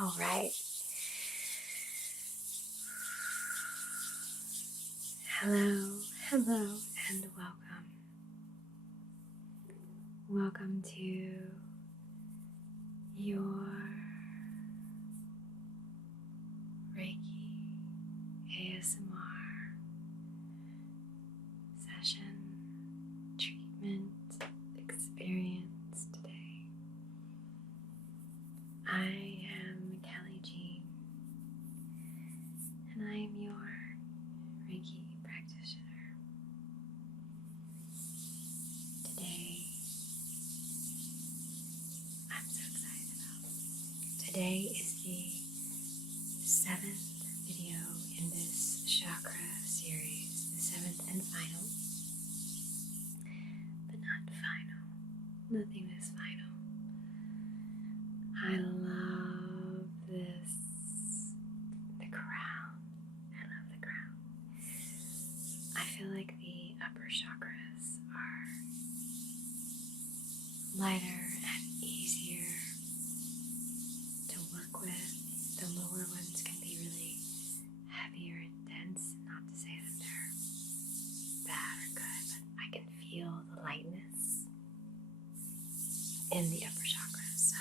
All right. Hello, hello, and welcome. Welcome to your Reiki ASMR session, treatment, experience today. I am Kelly Jean, and I am your Reiki practitioner. Today, I'm so excited about. Today is the 7th video in this Chakra series, the 7th and final, but not final. Nothing is final. I love this, the crown. I love the crown. I feel like the upper chakras are lighter and easier to work with. The lower ones can be really heavier and dense. Not to say that they're bad or good, but I can feel the lightness in the upper chakras. So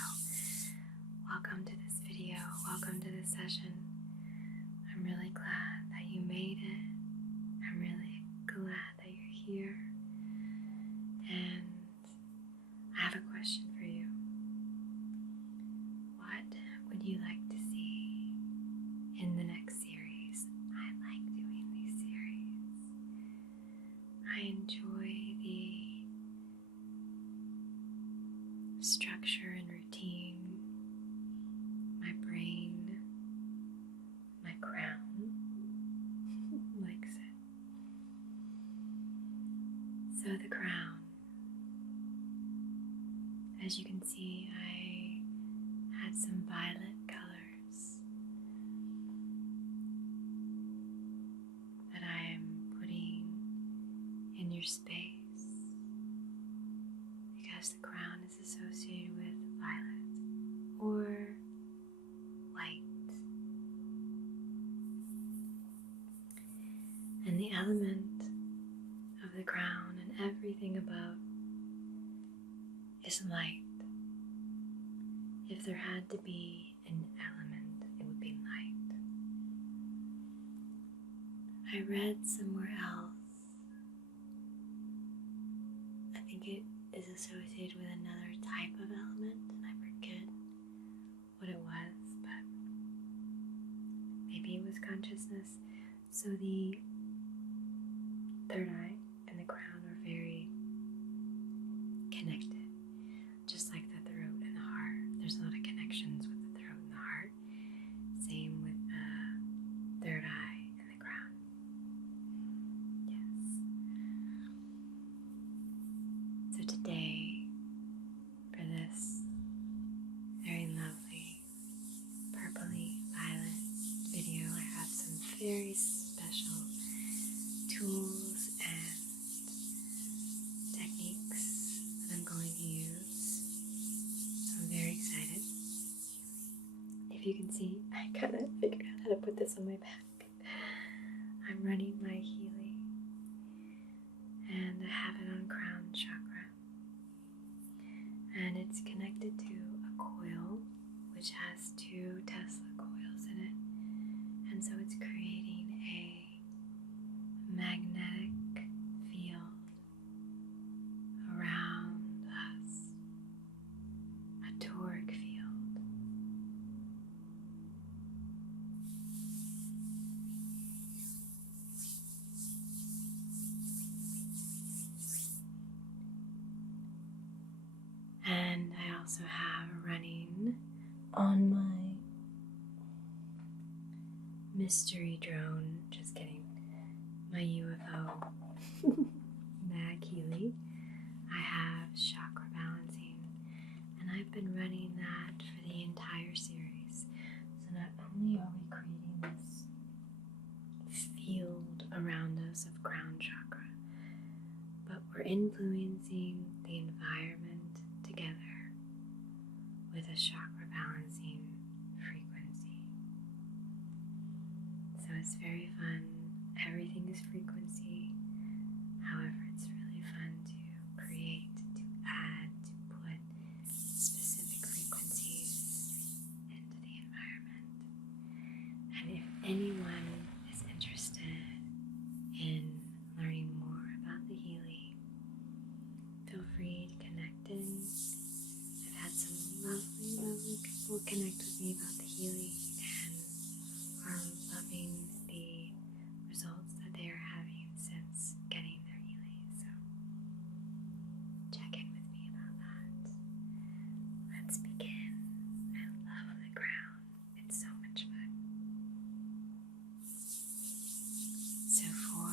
welcome to this video. Welcome to this session. I'm really glad that you made it. I'm really glad that you're here. And I have a question for you. What would you like to see in the next series? I like doing these series. I enjoy the structure and routine. My brain, my crown likes it. So the crown, as you can see, I had some violet colors that I am putting in your space because the crown is associated with violet or white. And the element of the crown and everything above is light. If there had to be an element, it would be light. I read somewhere else, I think it is associated with another type of element, and I forget what it was, but maybe it was consciousness. So the third eye and the crown are very connected. Just like the throat and the heart. There's a lot of connections with the throat and the heart. Same with the third eye and the crown. Yes. So today, for this very lovely purpley violet video, I have some very special tools and techniques that I'm going to use. I'm very excited. If you can see, I kind of figured out how to put this on my back. I'm running my Healy, and I have it on Crown Chakra, and it's connected to a coil which has 2 Tesla coils in it, and so it's creating a magnetic field around us, a toric field. And I also have running on my mystery drone, just kidding, my UFO MagHealy. I have chakra balancing, and I've been running that for the entire series. So not only are we creating this field around us of crown chakra, but we're influencing the environment together with a chakra balancing frequency. it's very fun. Everything is frequency. However, it's really fun to create, to add, to put specific frequencies into the environment. And if anyone is interested in learning more about the Healy, feel free to connect in. I've had some lovely people connect with me about the Healy and are loving the results that they are having since getting their Healy. So check in with me about that. Let's begin. I love the crown. It's so much fun. So for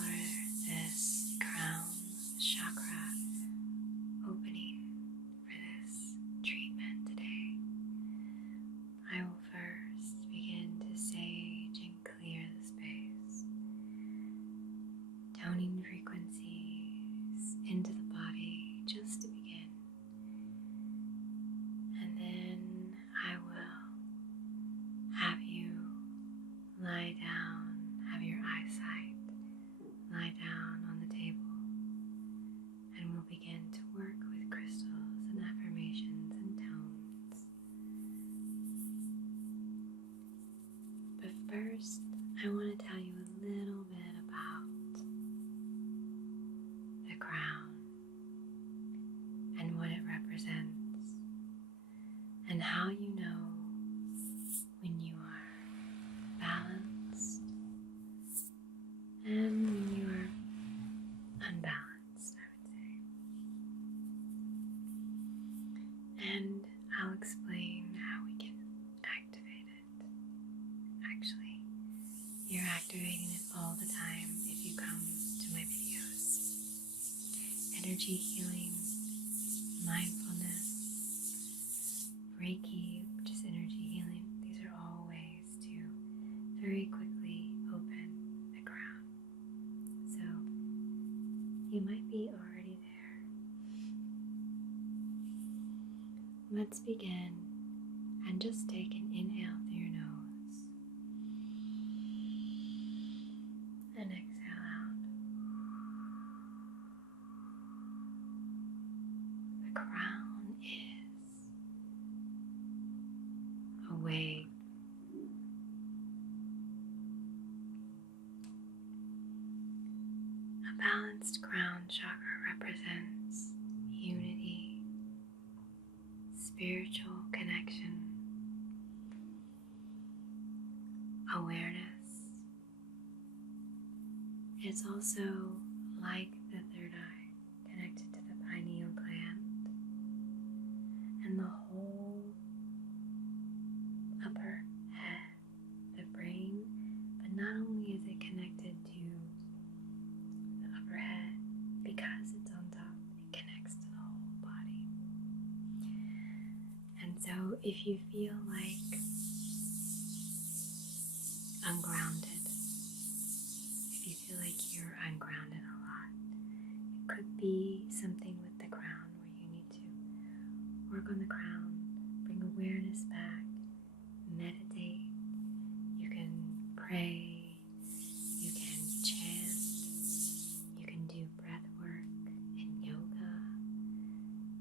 this crown chakra opening for this treatment today, I will first begin to sage and clear the space, toning frequencies into the body just to begin. And then I will have you lie down, have your eyesight lie down on the table, and we'll begin to work with crystals and affirmations and tones. But first, I want to tell you a little bit about the crown and what it represents, and how you know when you are balanced and when you are unbalanced, I would say. And I'll explain how we can activate it. Actually, you're activating it all the time if you come to my videos. Energy healing, mindfulness, Reiki, which is energy healing. These are all ways to very quickly open the crown. So you might be already there. Let's begin, and just take an inhale through your nose and exhale out. The crown is a wave. A balanced crown chakra represents unity, spiritual connection, awareness. It's also like the third eye, connected to the pineal gland and the whole upper head, the brain. But not only is it connected to the upper head, because it's on top, it connects to the whole body. And so if you feel like ungrounded, if you feel like you're ungrounded a lot, it could be something with the crown where you need to work on the crown, bring awareness back, meditate. You can pray, you can chant, you can do breath work and yoga,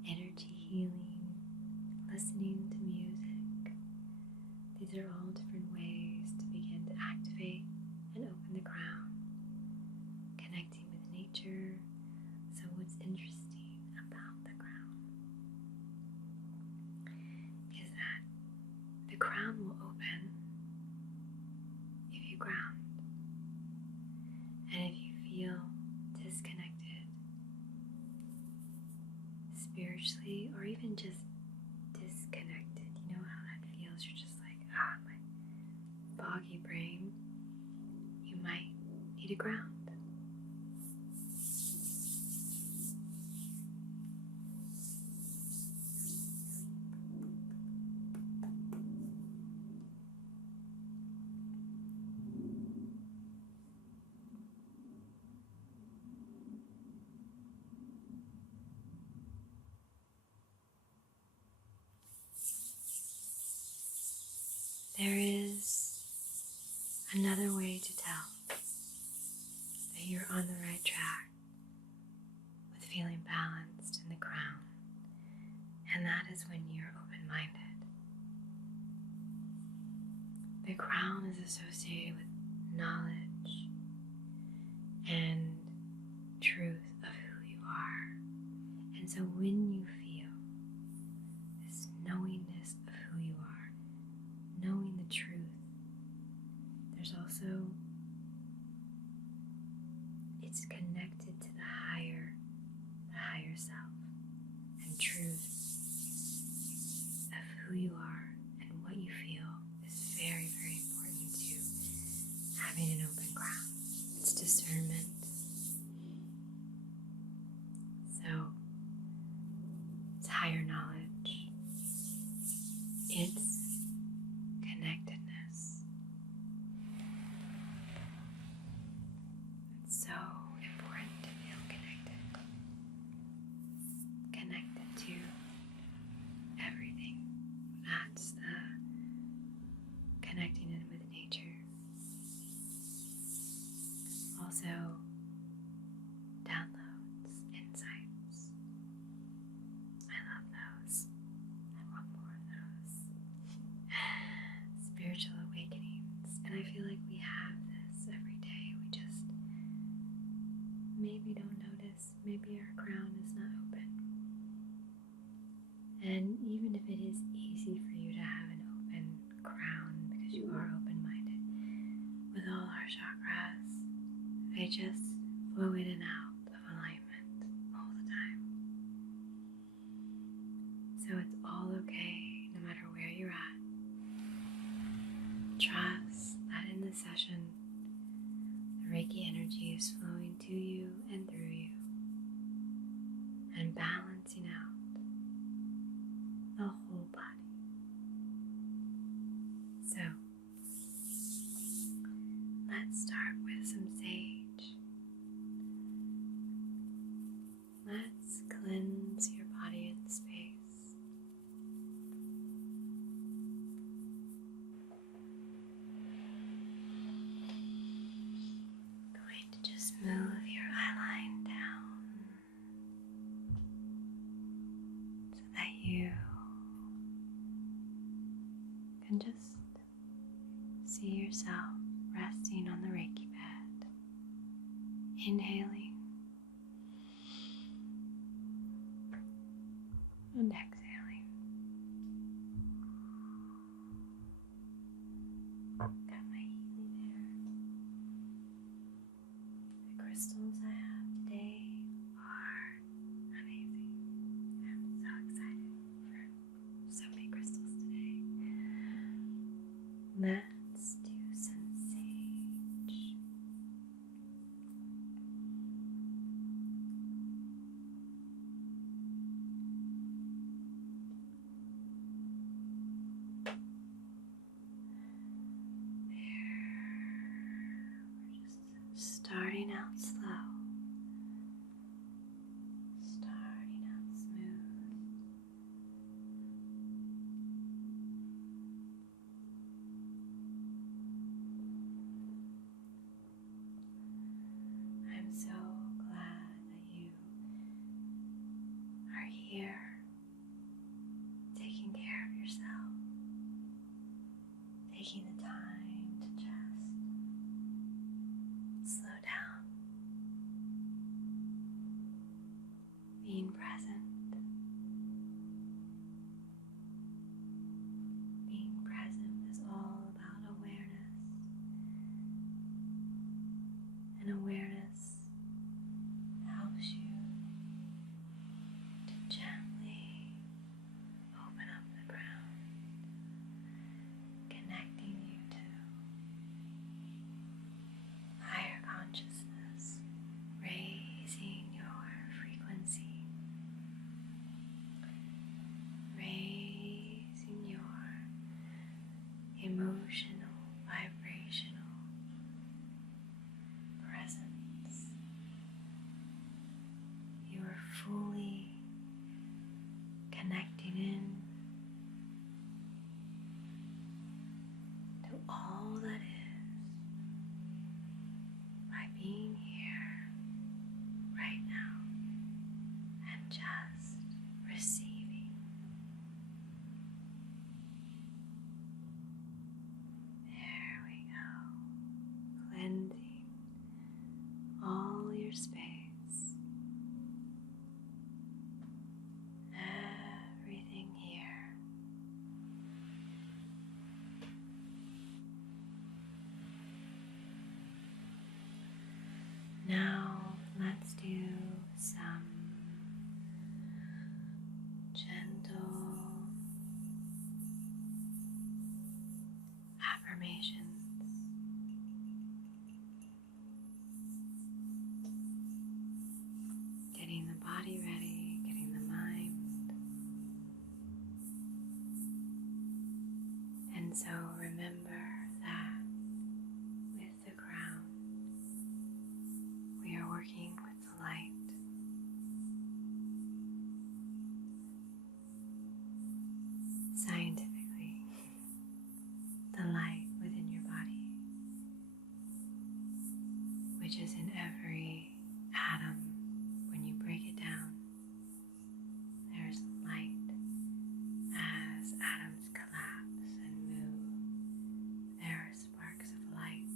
energy healing, listening to music. These are all different ways to begin to activate and open the crown, connecting with nature. So what's interesting about the crown is that the crown will open if you ground. And if you feel disconnected spiritually, or even just disconnected, you know how that feels? You're just like, my foggy brain. You might need a ground. There is Another way to tell that you're on the right track with feeling balanced in the crown, and that is when you're open-minded. The crown is associated with knowledge and truth of who you are. And so when you feel this knowingness of who you are, knowing the truth, there's also, it's connected to the higher self and truth of who you are and what you feel is very, very important to having an open crown. It's discernment. So it's higher knowledge. It's connectedness. It's so important to feel connected. Connected to everything. That's the connecting in with nature. Also, downloads, insights. I love those. I want more of those. Spiritual awakenings. And I feel like we have this every day. We just maybe don't notice. Maybe our crown is not open. And even if it is easy for you to have an open crown because you are open-minded, with all our chakras, they just flow in and out of alignment all the time. So it's all okay no matter where you're at. Trust that in this session, the Reiki energy is flowing to you and through you and balancing out the whole body. So, let's start with some sage. Let's cleanse your body and space. Going to just move your eyeline down so that you can just see yourself resting on the Reiki bed, inhaling and exhaling. Got my Healy there. The crystals I have today are amazing. I'm so excited for so many crystals today. Let's do some sage. We're just starting out slow, starting out smooth. I'm so glad that you are here, taking care of yourself, taking the time to just slow down, being present. Being present is all about awareness, and awareness helps you to gently open up the ground, connecting you to higher consciousness, raising your frequency, raising your emotional, vibrational presence. You are fully connecting in to all that is, affirmations. Getting the body ready, getting the mind. And so remember that with the crown, we are working with the light. Scientifically, the light within your body, which is in every atom. When you break it down, there's light as atoms collapse and move. There are sparks of light.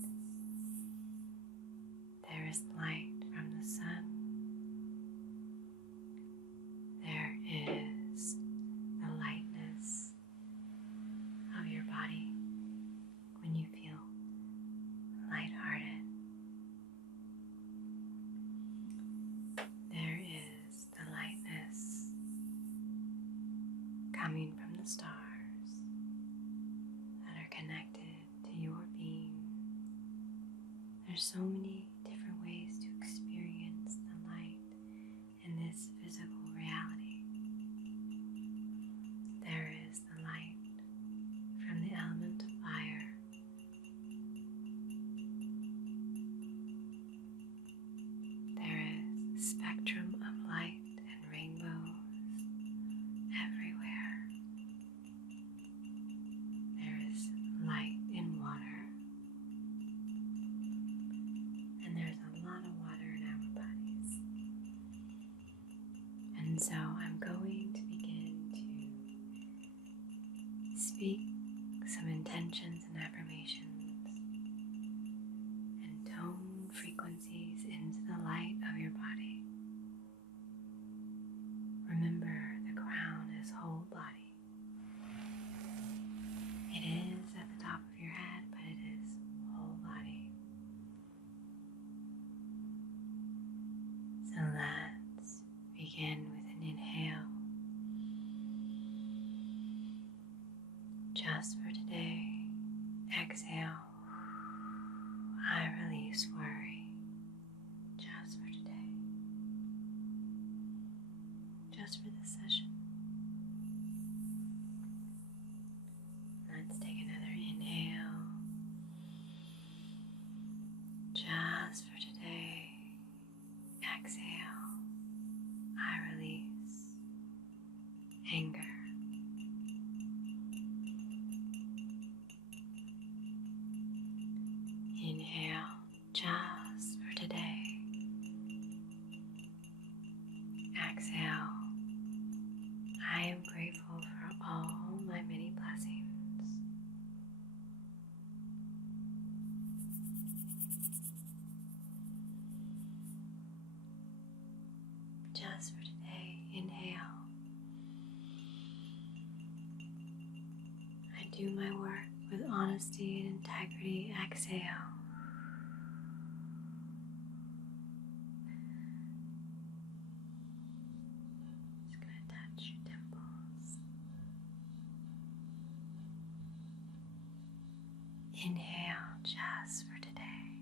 There is light from the sun. There is the lightness of your body when you feel lighthearted. There is the lightness coming from the stars that are connected to your being. There's so many different ways to experience the light in this physical reality. There is the light from the element of fire. There is a spectrum of light and rainbows everywhere. There is light in water. And there's a lot of water in our bodies. And so I'm going to begin to speak some intentions and affirmations and tone frequencies into the light of your body. Remember, the crown is whole body. It is at the top of your head, but it is whole body. So let's begin with an inhale. Just for today, exhale. I release worry. Just for today. Just for this session. Let's take another inhale. Just for today. Exhale. I release anger. Inhale, just for today. Exhale. I am grateful for all my many blessings. Just for today, inhale. I do my work with honesty and integrity. Exhale. Just going to touch your temples. Inhale, just for today.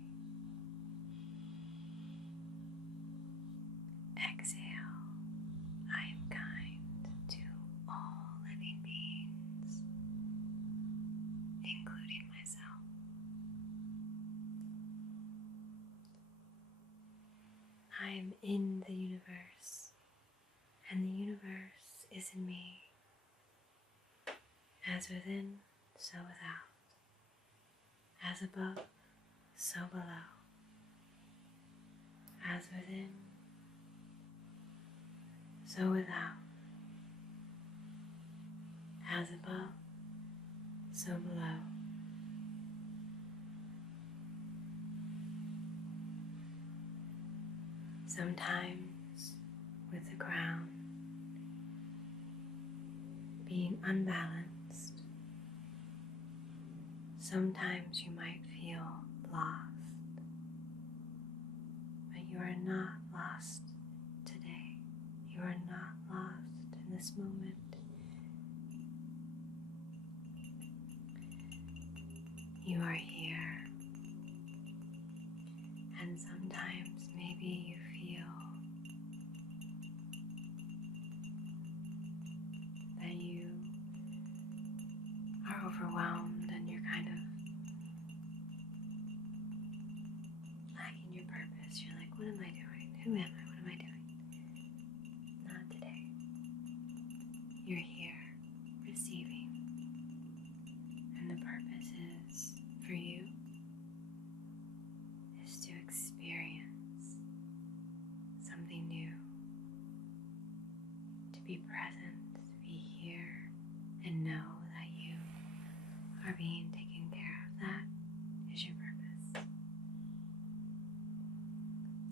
Exhale. I am kind to all living beings, including myself. I am in the universe, and the universe is in me. As within, so without. As above, so below. As within, so without. As above, so below. Sometimes with the crown being unbalanced, sometimes you might feel lost, but you are not lost today. You are not lost in this moment. You are here, and sometimes maybe you feel that you are overwhelmed and you're kind of lacking your purpose. You're like, what am I doing? Who am I? What am I doing? Not today. You're here, receiving, and the purpose is for you is to experience something new, to be present, to be here, and know that you are being taken care of. That is your purpose.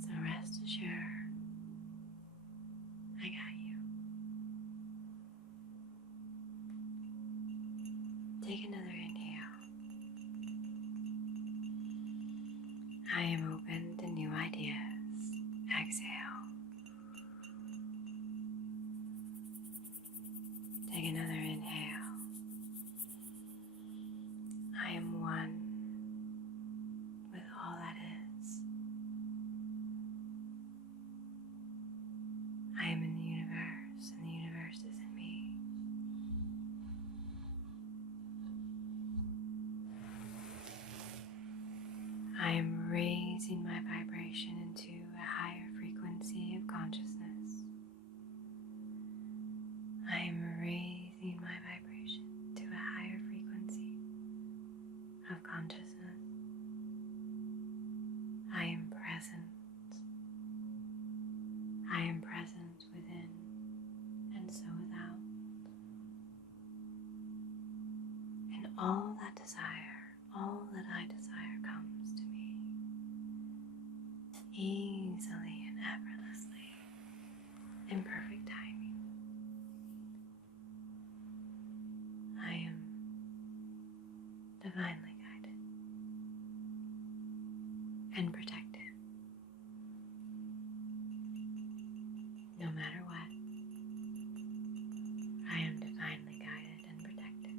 So rest assured, I got you. Take another inhale. I am open to new ideas. Exhale. Take another inhale. I am one with all that is. I am in the universe, and the universe is in me. I am raising my vibration into a higher frequency of consciousness. I am raising my vibration to a higher frequency of consciousness. I am present. I am present within and so without. And all that I desire comes to me easily and effortlessly in perfect timing. I am divinely guided and protected. No matter what, I am divinely guided and protected,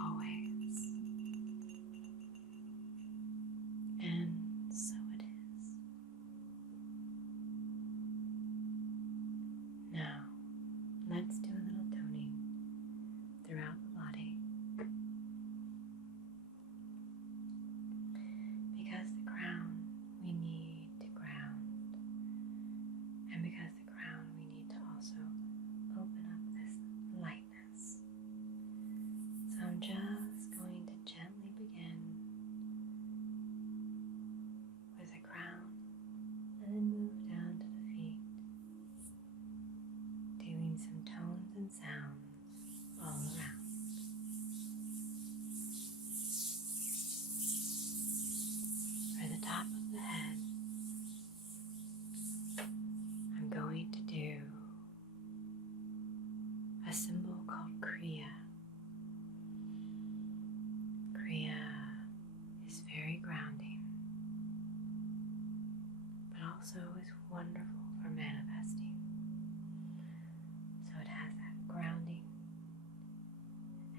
always. And so it is. Now, let's do a little toning throughout the body. Because the crown we need to ground, and because the crown we need to also open up this lightness. So I'm just going to gently begin with the crown and then move down to the feet, doing some tones and sounds all around. For the top of the head, I'm going to do a symbol called Kriya. Kriya is very grounding, but also is wonderful for manifesting. So it has that grounding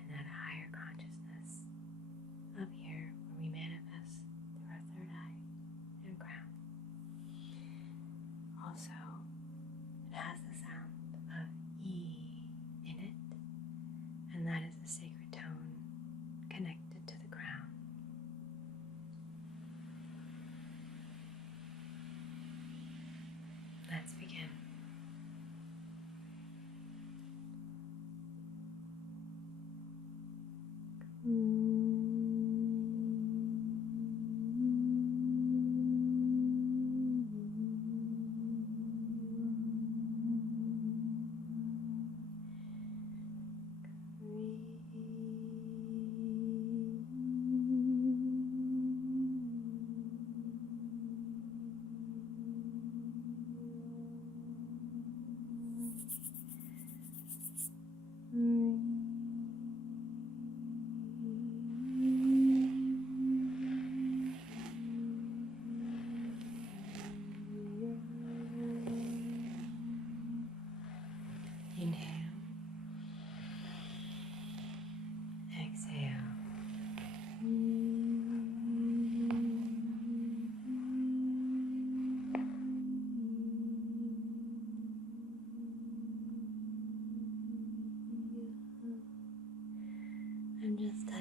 and that higher consciousness up here where we manifest through our third eye and crown. Also, it has the sound of E in it, and that is a sacred tone connected to the crown. Let's begin.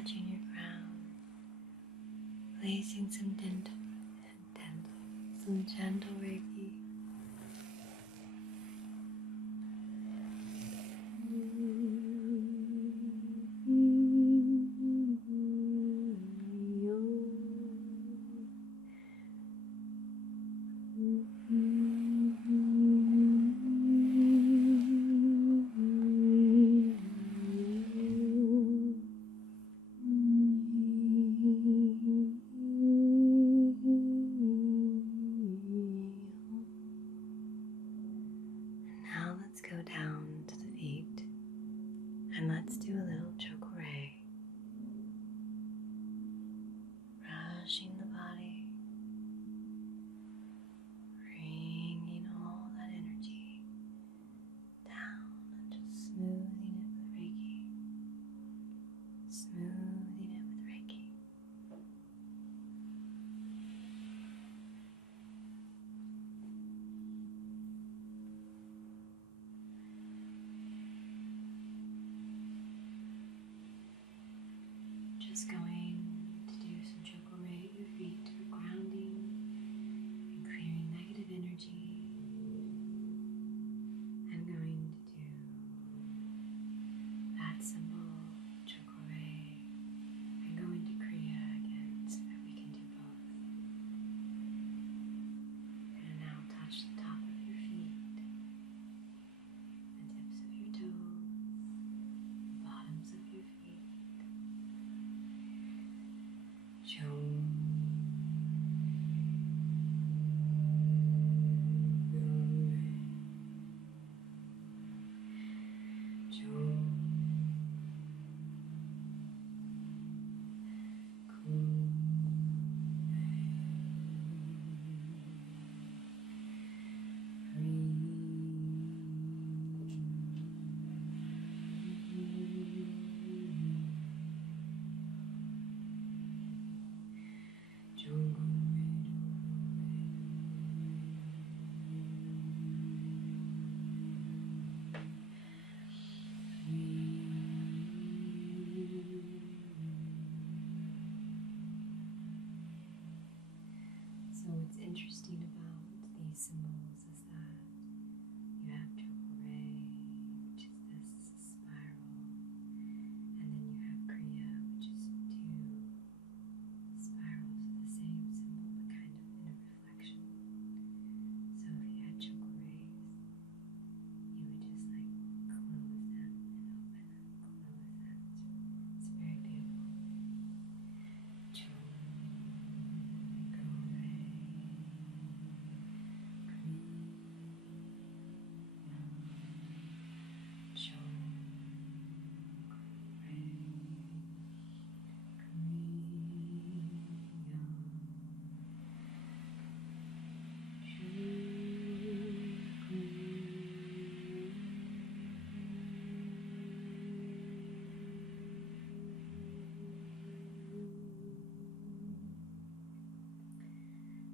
touching your crown, placing some gentle Reiki. Now let's go down to the feet and let's do a little chakra, brushing the body, bringing all that energy down and just smoothing it with Reiki, smoothing it with Reiki. Just going to do some chakra at your feet for grounding and clearing negative energy. I'm going to do that symbol, chakra, and going to Kriya again so that we can do both. And now touch the top of your feet, the tips of your toes, the bottoms of your feet. So what's interesting about these symbols is that you have chakra, which is this spiral, and then you have Kriya, which is two spirals of the same symbol but kind of in a reflection. So if you had chakras, you would just like close them and open them, close them. It's very beautiful.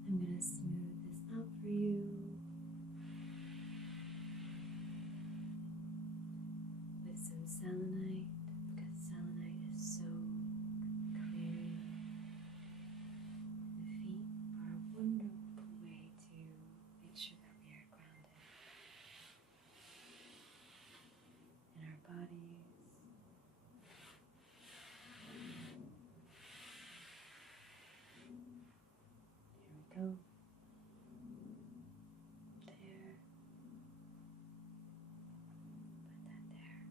I'm going to smooth this out for you with some selenite, because selenite is so clearing. The feet are a wonderful way to make sure that we are grounded in our bodies. Here we go. There. Put that there.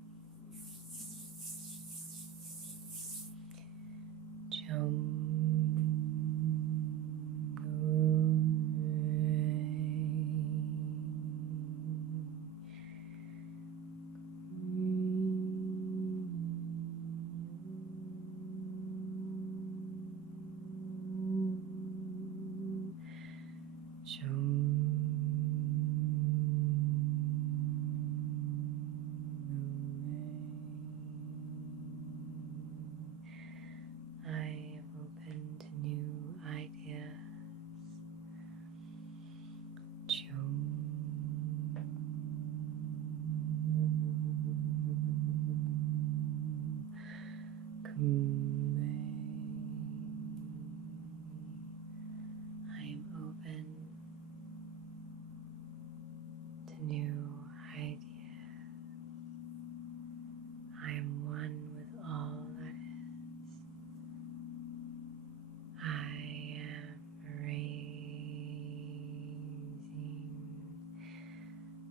I am to new ideas. I am one with all that is. I am raising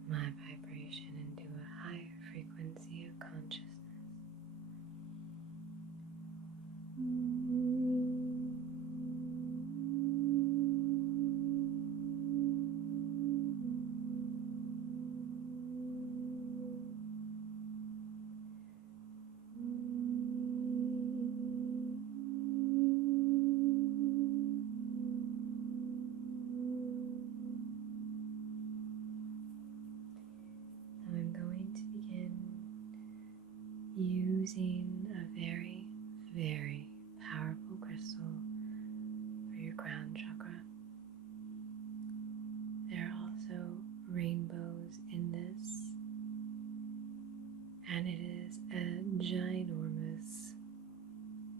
my vibration into a higher frequency of consciousness. Using a very, very powerful crystal for your crown chakra. There are also rainbows in this, and it is a ginormous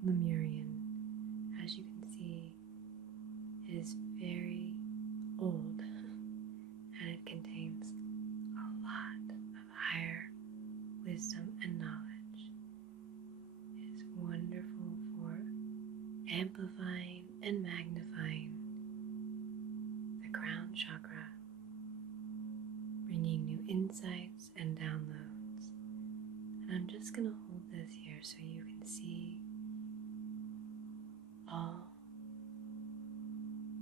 Lemurian. As you can see, it is very old, and it contains a lot of higher wisdom and knowledge. Wonderful for amplifying and magnifying the crown chakra, bringing new insights and downloads. And I'm just going to hold this here so you can see all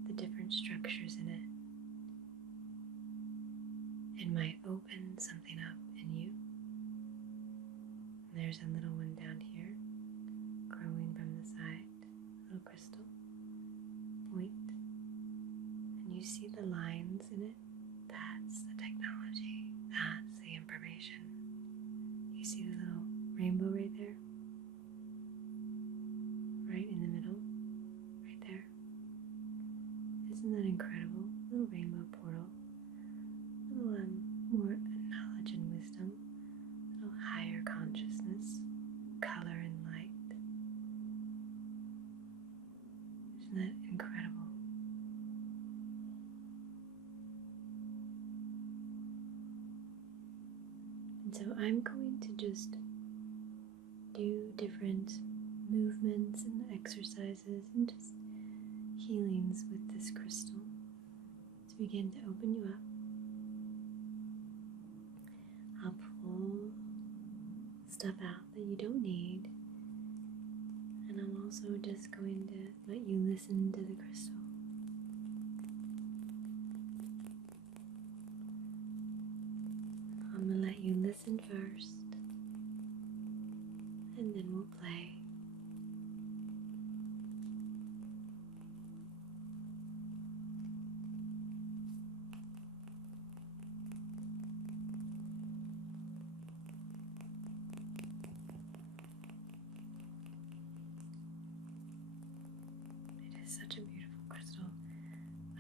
the different structures in it. It might open something up in you. And there's a little one down here, growing from the side, little crystal point, and you see the lines in it. That's the technology, that's the information. You see the little rainbow right there, right in the middle, right there. Isn't that incredible? Little rainbow portal, little more knowledge and wisdom, little higher consciousness, color and light. Isn't that incredible? And so I'm going to just do different movements and exercises and just healings with this crystal to begin to open you up. I'll pull stuff out that you don't need. And I'm also just going to let you listen to the crystal. I'm going to let you listen first, and then we'll play. Such a beautiful crystal.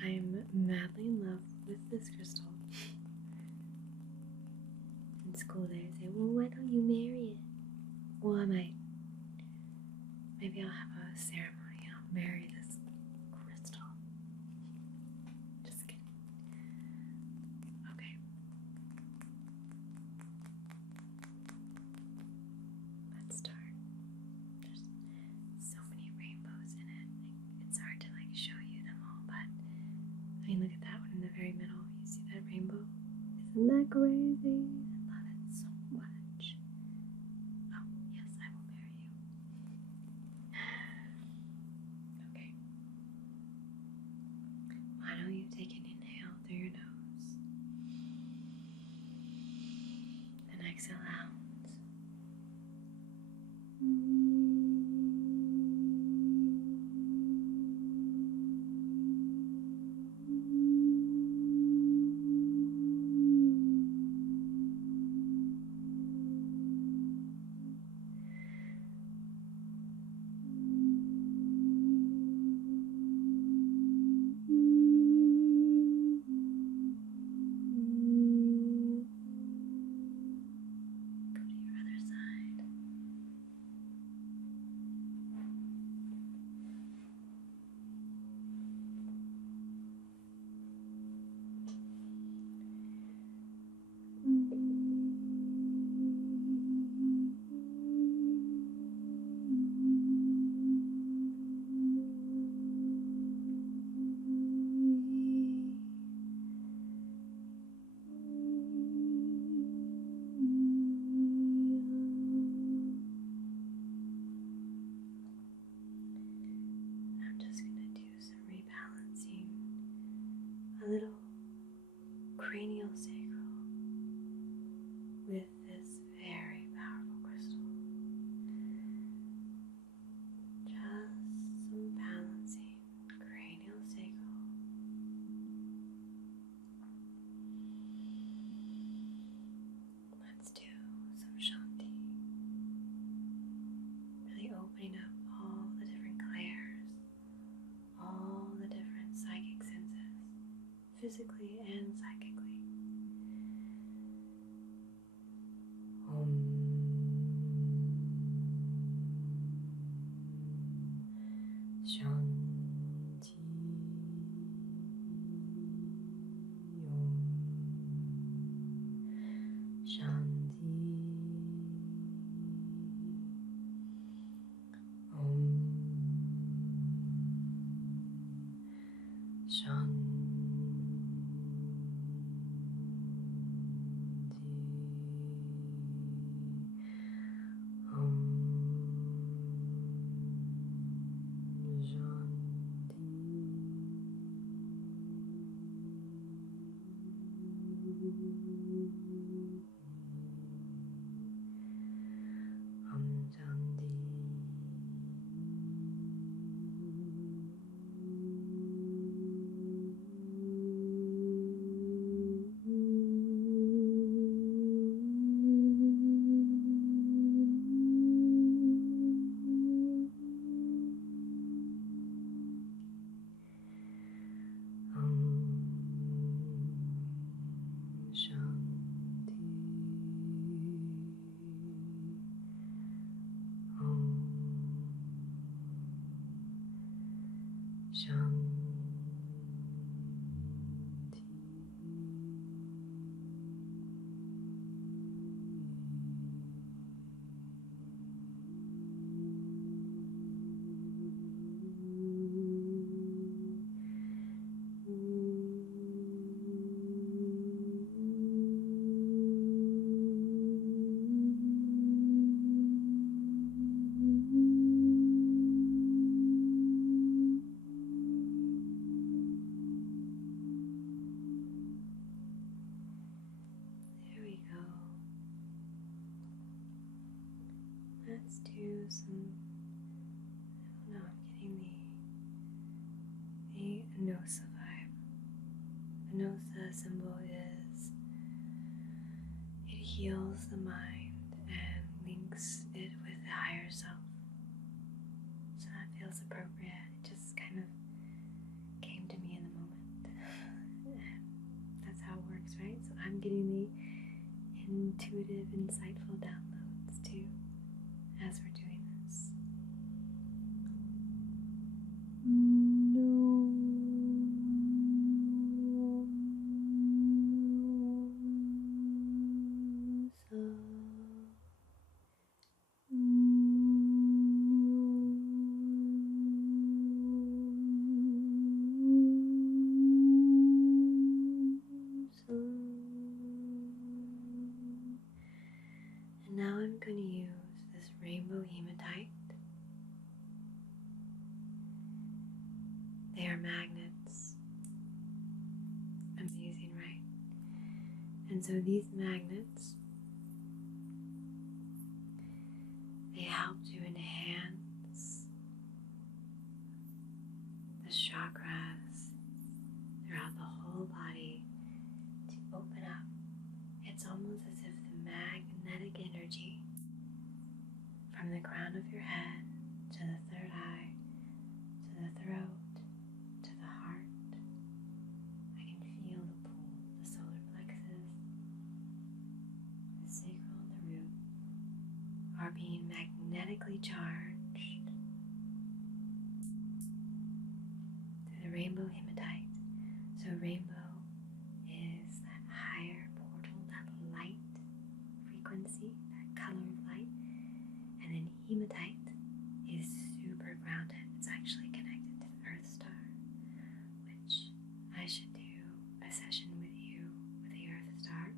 I am madly in love with this crystal. In school they say, well, why don't you marry it? Well, I might. Maybe I'll have a ceremony. I'll marry this crystal. Just kidding. Okay. Let's start. There's so many rainbows in it. It's hard to show you them all, but I mean, look at that one in the very middle. You see that rainbow? Isn't that crazy? I love it so much. Oh, yes, I will marry you. Okay. Why don't you take an inhale through your nose and exhale out. little cranial sacral with this very powerful crystal. Just some balancing cranial sacral. Let's do some Shanti. Really opening up all the different clairs, all the different psychic senses, physically and psychically. Shanti. Shanti. Shanti. Let's do some, I don't know, I'm getting the Anosa vibe. Anosa symbol is, it heals the mind and links it with the higher self. So that feels appropriate. It just kind of came to me in the moment. That's how it works, right? So I'm getting the intuitive, insightful downloads too, as we're doing this. And now I'm going to use this rainbow hematite. They are magnets. Amazing, right? And so these magnets, they help to enhance the chakras throughout the whole body to open up. It's almost as if the magnetic energy from the crown of your head to the third eye, to the throat, to the heart. I can feel the pull, the solar plexus, the sacral and the root are being magnetically charged through the rainbow hematite. So rainbow is that higher portal, that light frequency, that color of light. And then hematite is super grounded. It's actually connected to the Earth Star, which I should do a session with you with the Earth Star.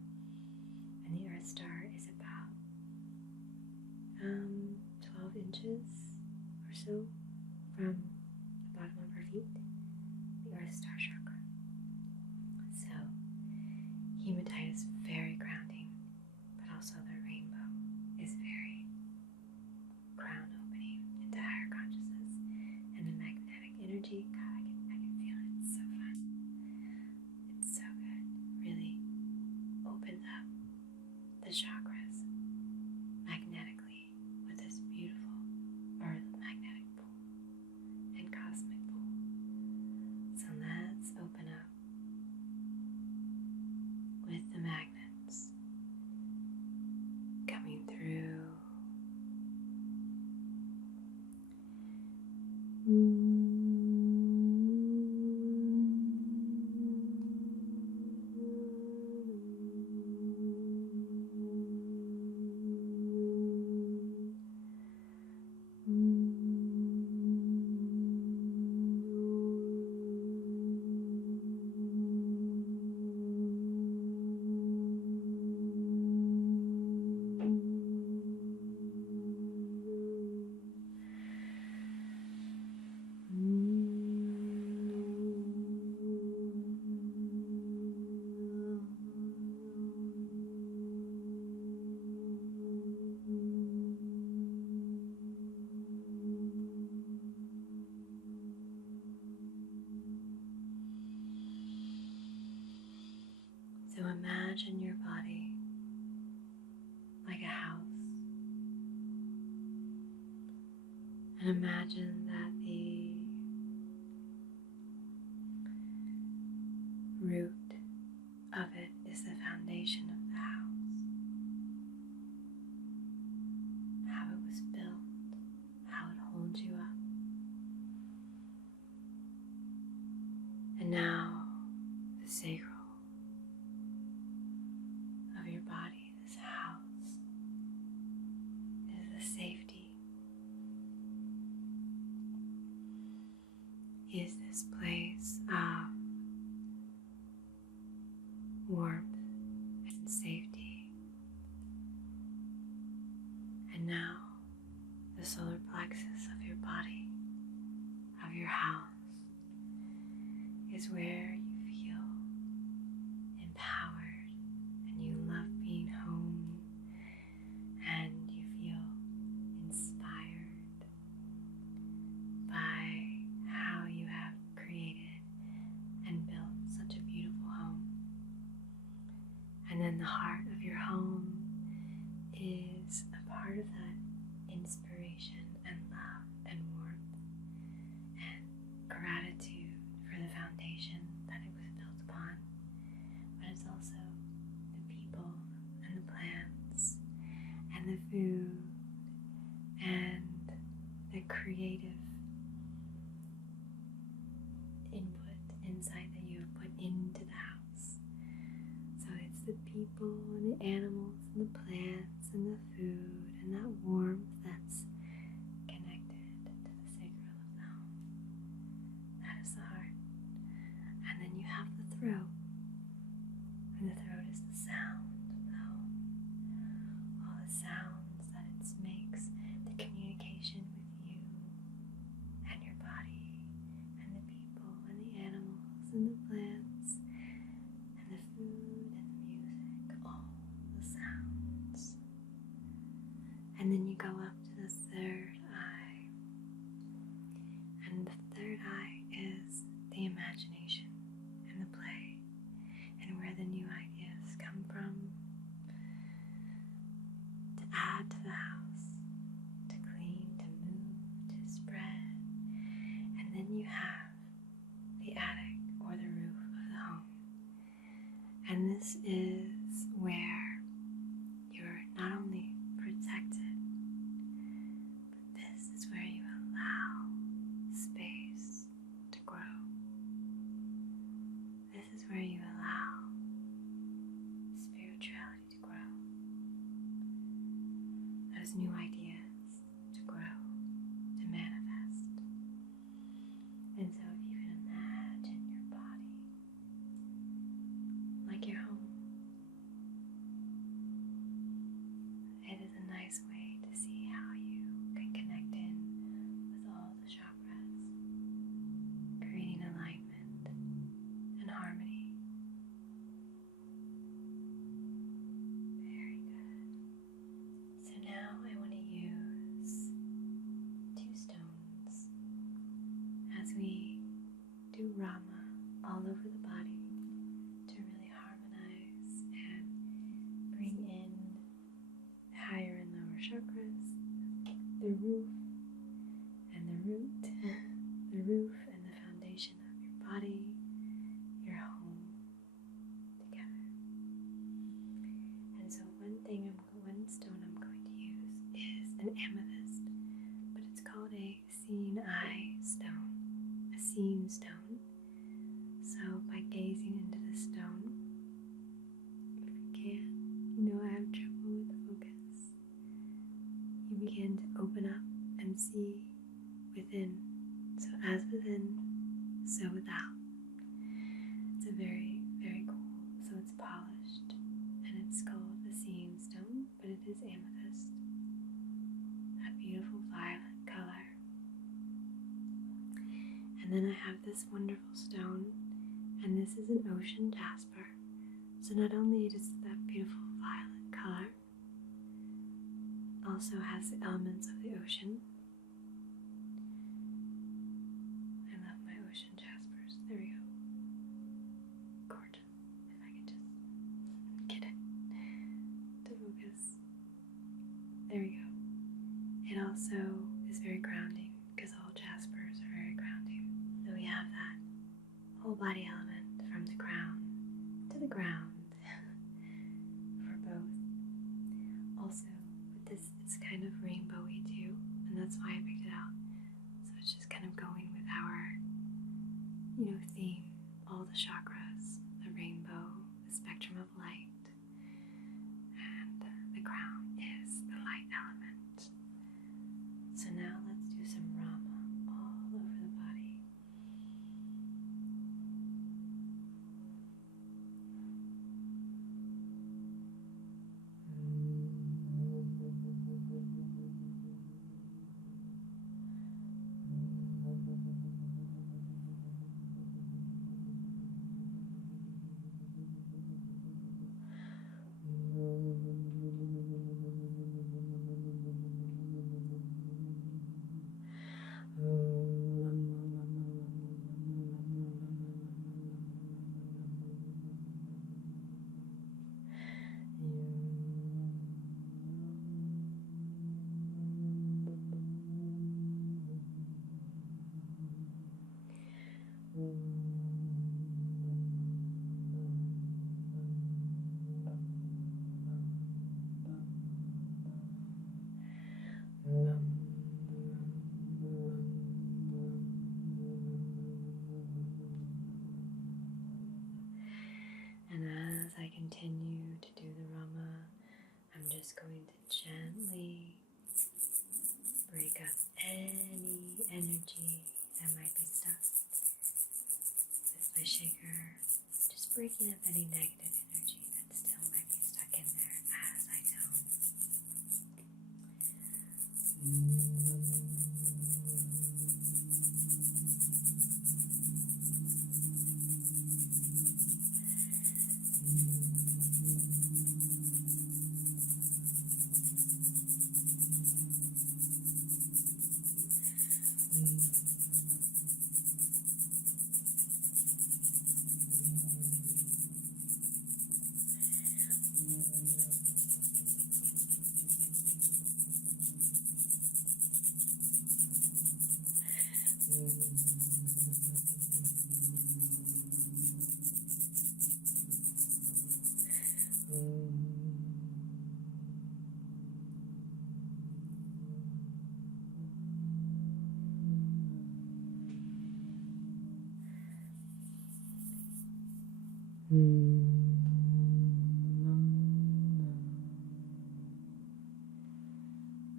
And the Earth Star is about 12 inches or so from the bottom of our feet, the Earth Star chakra. hematite is very grounding, but also the rainbow is very crown opening into higher consciousness and the magnetic energy. God, I can feel it. It's so fun. It's so good. Really opens up the chakras magnetically with this beautiful earth magnetic pull and cosmic pull. So let's open up with the magnets coming through. So imagine your body like a house, and imagine that the root of it is the foundation of the house, how it was built, how it holds you up. And now the sacral of your body, this house, is the safety, is this place of warmth and safety. And now the solar plexus of your body, of your house, is where you feel empowered and you love being home and you feel inspired by how you have created and built such a beautiful home. And then the heart of your home is a part of that inspiration and love and warmth and gratitude for the foundation that it was built upon. But it's also the people and the plants and the food and the creative input, insight that you have put into the house. So it's the people and the animals and the plants and the food and that warmth that's connected to the sacral of the home. That is the heart. And then you have the throat. And the throat is the sound of the home. All the sounds that it makes, the communication with you and your body and the people and the animals and the plants and the food and the music, all the sounds. And then you go up to the third eye. And the third eye is the imagination and the play and where the new ideas come from to add to the house, to clean, to move, to spread. And then you have the attic or the roof of the home. And this is where you're not only protected, but this is where you allow space to grow. This is where you allow spirituality to grow. Those new ideas to grow, to manifest. And so if you can imagine your body like your home, it is a nice way to see how you can connect in with all the chakras, creating alignment and harmony. now I want to use 2 stones as we do Rama all over the body to really harmonize and bring in higher and lower chakras, the roof and the root, the roof and the foundation of your body, your home together. And so one stone I'm going to use is an amethyst, but it's called a seeing eye stone, a seeing stone. So by gazing into the stone, if you can, I have trouble with focus, you begin to open up and see within. So as within, so without. It's a very, very cool. So it's polished and it's called a seeing stone, but it is amethyst. A beautiful violet color. And then I have this wonderful stone, and this is an ocean jasper. So not only does that beautiful violet color, also has the elements of the ocean. I love my ocean jaspers. There we go. Gorgeous. If I can just get it to focus. There we go. It also is very grounding, because all jaspers are very grounding. So we have that whole body element from the crown to the ground for both. Also, with this, it's kind of rainbowy too, and that's why I picked it out. So it's just kind of going with our, theme, all the chakras, the rainbow, the spectrum of light, and the crown is the light element. So now let's do some Rama all over the body. And as I continue to do the Rama, I'm just going to gently break up any energy that might be stuck. With my shaker, just breaking up any negative energy that still might be stuck in there as I tone.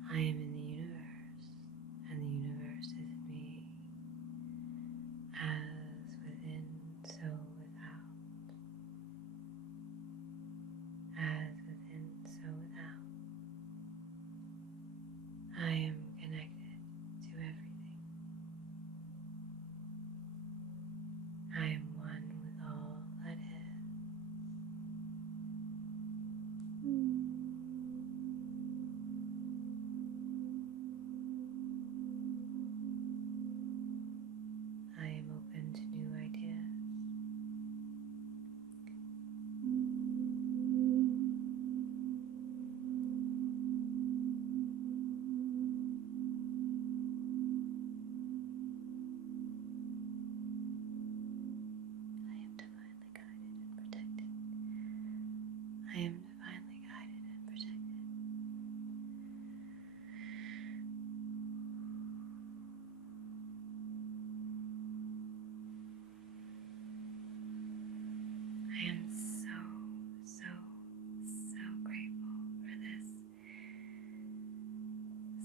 I am in the universe, and the universe is in me. As within, so without. As within, so without. I am connected to everything. I am one with all that is. I am divinely guided and protected. I am so, so, so grateful for this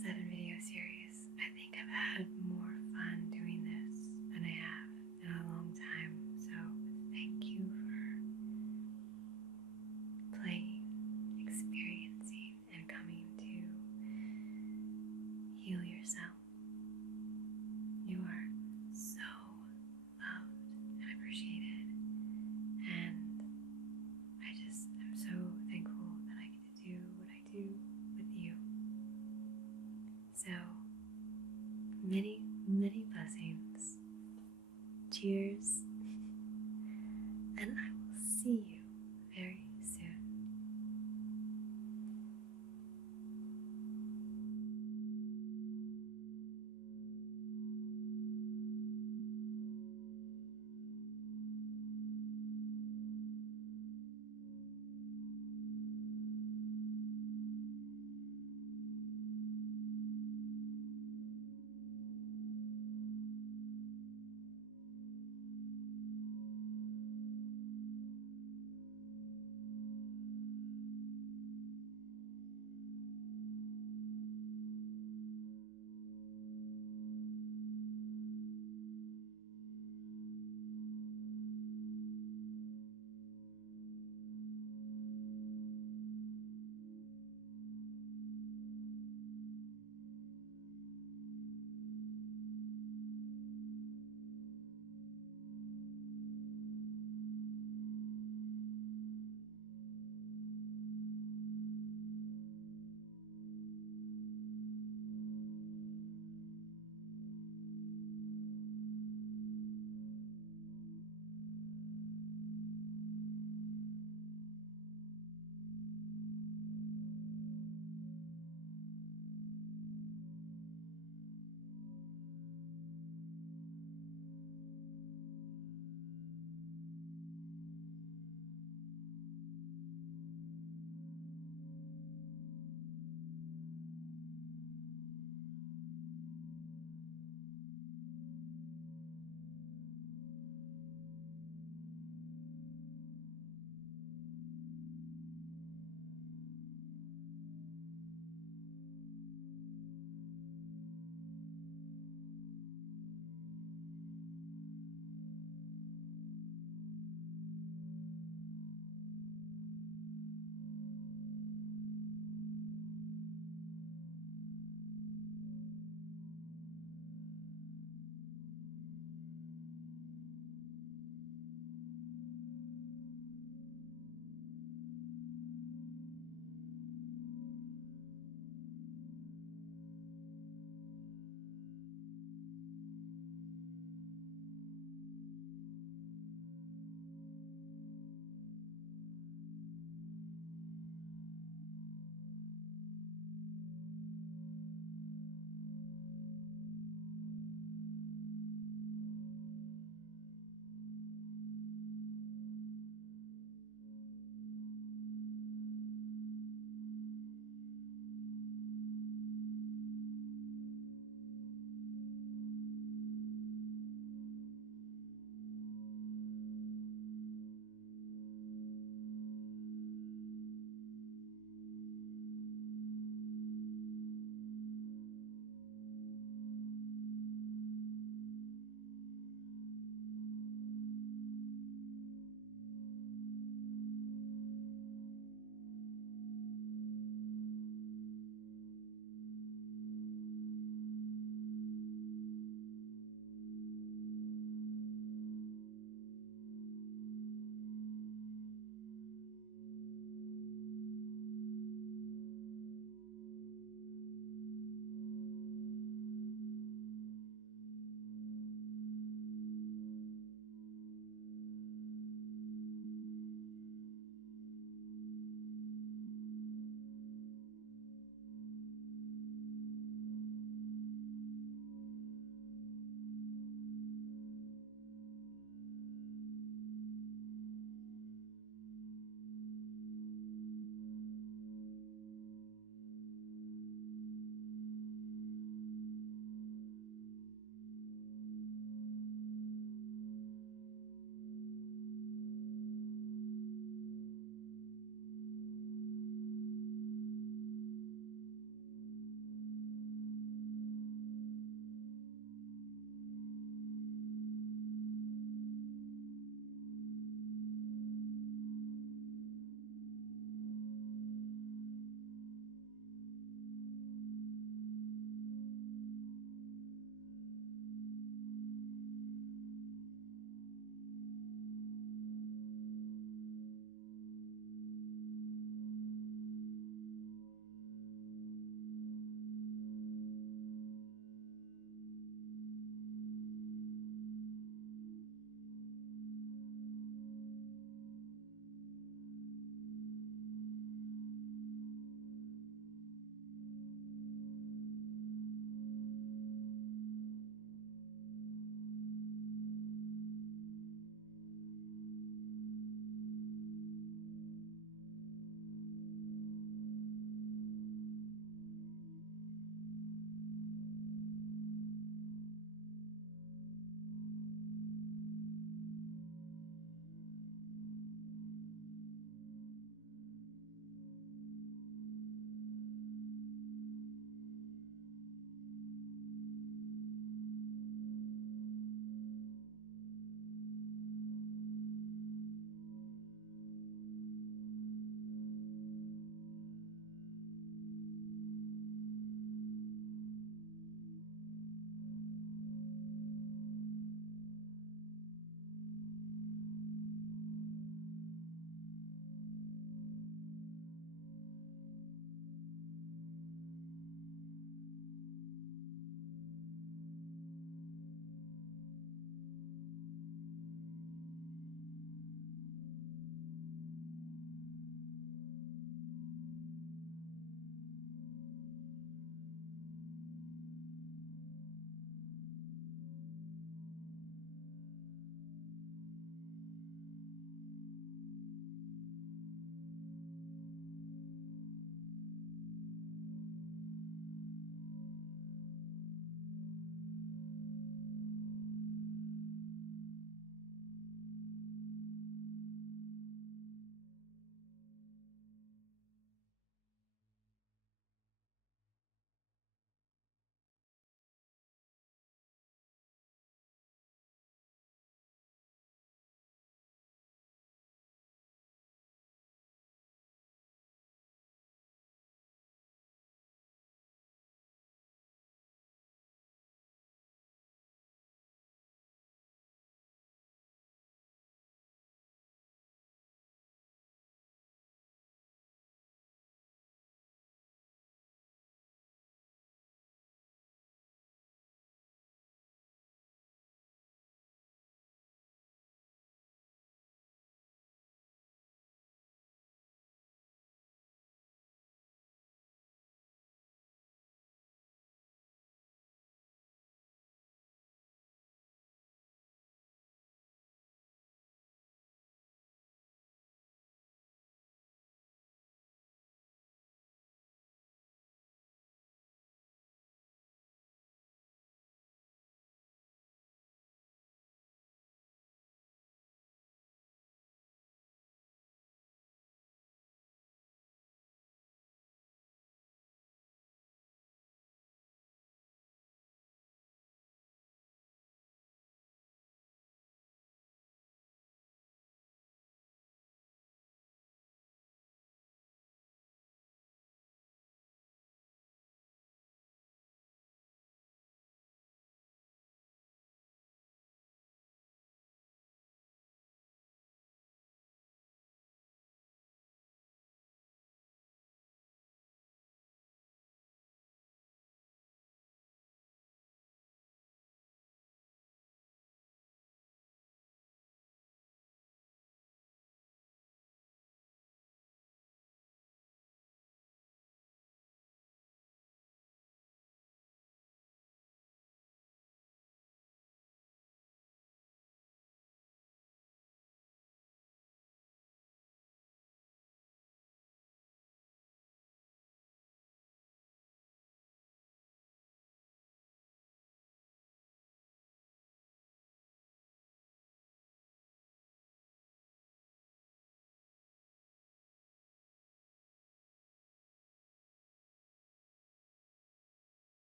7-video series. I think I've had more fun doing this than I have in a long time. So thank you for playing, experiencing, and coming to heal yourself. You are so loved and appreciated, and I just am so thankful that I get to do what I do with you. So, many, many blessings. Cheers, and I will see you